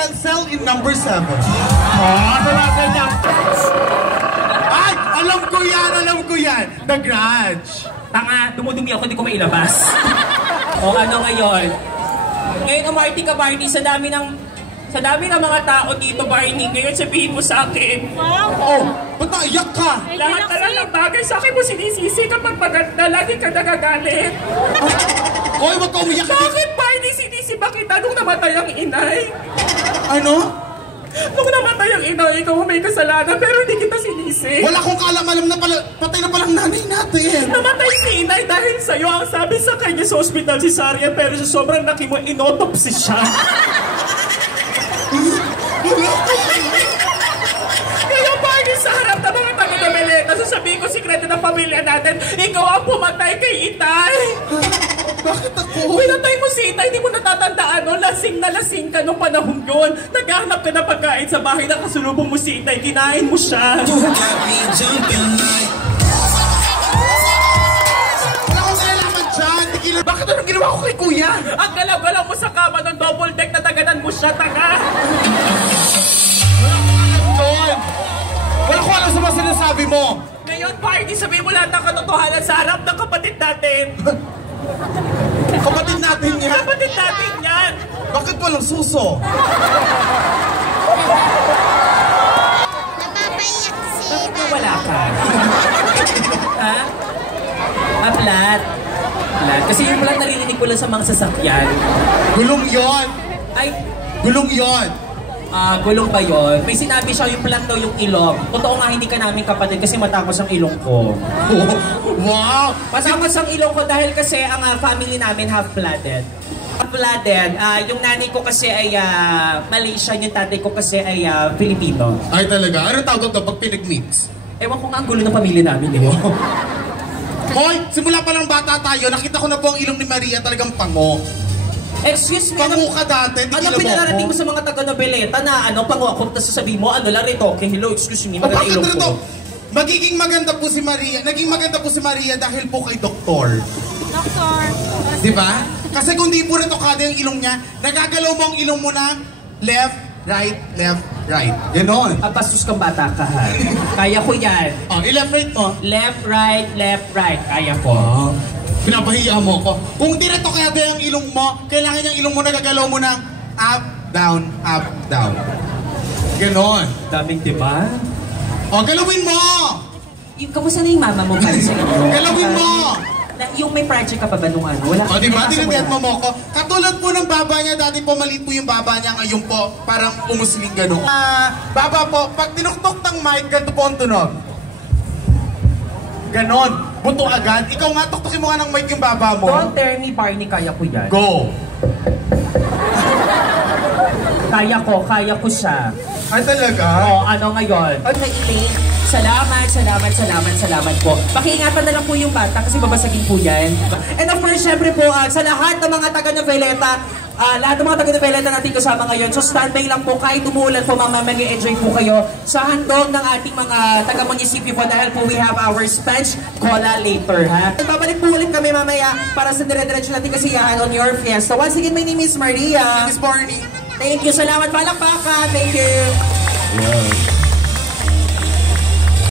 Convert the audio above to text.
cancel in number 7. Oh, talaga niya. Ay, alam ko yan. The Grudge. Tanga, dumudumi ako, hindi ko mailabas. O ano ngayon? Ngayon, umarty ka, Barney, sa dami ng mga tao dito, Barney. Ngayon, sabihin mo sa akin. Oh, ba't naiyak ka? Lahat na lang ng bagay sa akin mo sinisisi kapag maganda, lagi ka nagagalit. Hoy, wag ka umiyak. Bakit, Barney, sinisi ba kita nung namatay ang inay? Ano? Nung namatay ang inay, ikaw may kasalanan, pero hindi kita sinisi. Wala akong kaalam-alam na pala, patay na palang nanay natin. Namatay si inay dahil sa'yo. Ang sabi sa kanya sa ospital si Saria, pero sa sobrang laki mo, inotopsy siya. Kaya Barney, sa harap ng mga taga-Noveleta, sasabihin ko sikreto ng pamilya natin, ikaw ang pumatay kay Itay. Bakit ako? Pinatay mo si Itay, hindi mo natatandaan, no? Lasing na lasing ka nung panahon yun. Naghahanap ka ng pagkain sa bahay na kasulubong mo si Itay, kinain mo siya. Wala akong nalalaman dyan. Bakit anong ginawa ko kay Kuya? Ang galaw-galaw mo sa kama ng double deck na tagadan mo siya, tanga. Wala ko alam sa mga sinasabi mo. Ngayon, Barney, sabihin mo lahat ng katotohanan sa harap ng kapatid natin. Kapatid natin yan? Kapatid natin yan. Bakit walang suso? Napapaiyak si Bakit wala ka? Ha? Plat. Kasi yung plat narinig ko lang sa mga sasakyan. Gulong yon. Ay, Gulong yon. gulong ba yun? May sinabi siya yung plat daw yung ilong. Totoo nga hindi ka namin kapatid kasi matapos ang ilong ko. Wow! Matapos ang ilong ko dahil kasi ang family namin half-blooded. Half-blooded. Yung nanay ko kasi ay Malaysian, yung tatay ko kasi ay Filipino. Ay talaga? Ano tawag ito pag pinag-mix? Ewan ko nga ang gulo ng pamilya namin. Hoy! Simula pa lang bata tayo, nakita ko na po ang ilong ni Maria talagang pango. Excuse me, Pango ka dati, ano pinararating mo sa mga taga-Noveleta na pango ako, tapos sasabihin mo, ano lang rito, okay, hello, excuse me, maganda ilong ko. Magiging maganda po si Maria, naging maganda po si Maria dahil po kay Doktor. Doktor. Diba? Kasi kung di po rin tokada yung ilong niya, nagagalaw mo ang ilong mo na left, right, ganon. Bastos kang bata ka, ha? Kaya ko yan. Oh, i-left, right mo. Left, right, kaya ko. Pinapahiya mo ko. Kung di rin tokada yung ilong mo, kailangan yung ilong mo nagagalaw mo ng up, down, up, down. Ganon. Daming diba? Oh, galawin mo! Yung, kamusta na yung mama mo para sa inyo? Galawin mo! Yung may project ka pa ba nung ano? Wala. O, diba? Tinatiyat mo ko. Katulad po ng baba niya, dati po maliit po yung baba niya, ngayon po parang umusling gano'n. Baba po, pag tinuktok ng mic, ganito po ang tunog. Ganon. Buto agad. Ikaw nga, tuktukin mo nga ng mic yung baba mo. Don't tell me, Barney, kaya ko yan. Go! Kaya ko siya. Ay, talaga? O, ano ngayon? Salamat po. Pakiingatan na lang po yung bata kasi babasagin po yan. And of course, syempre po, sa lahat ng mga taga-Noveleta, lahat ng mga taga-Noveleta natin kasama ngayon. So standby lang po, kahit umuulan po, mag-enjoy po kayo sa handog ng ating mga taga-munisipyo po dahil po we have our Spanish Cola later, ha? Babalik po ulit kami mamaya para sa dire-diretso natin kasiyahan on your fiesta. Once again, my name is Maria. Miss Barney. Thank you. Salamat. Palakpakan. Thank you. Yeah.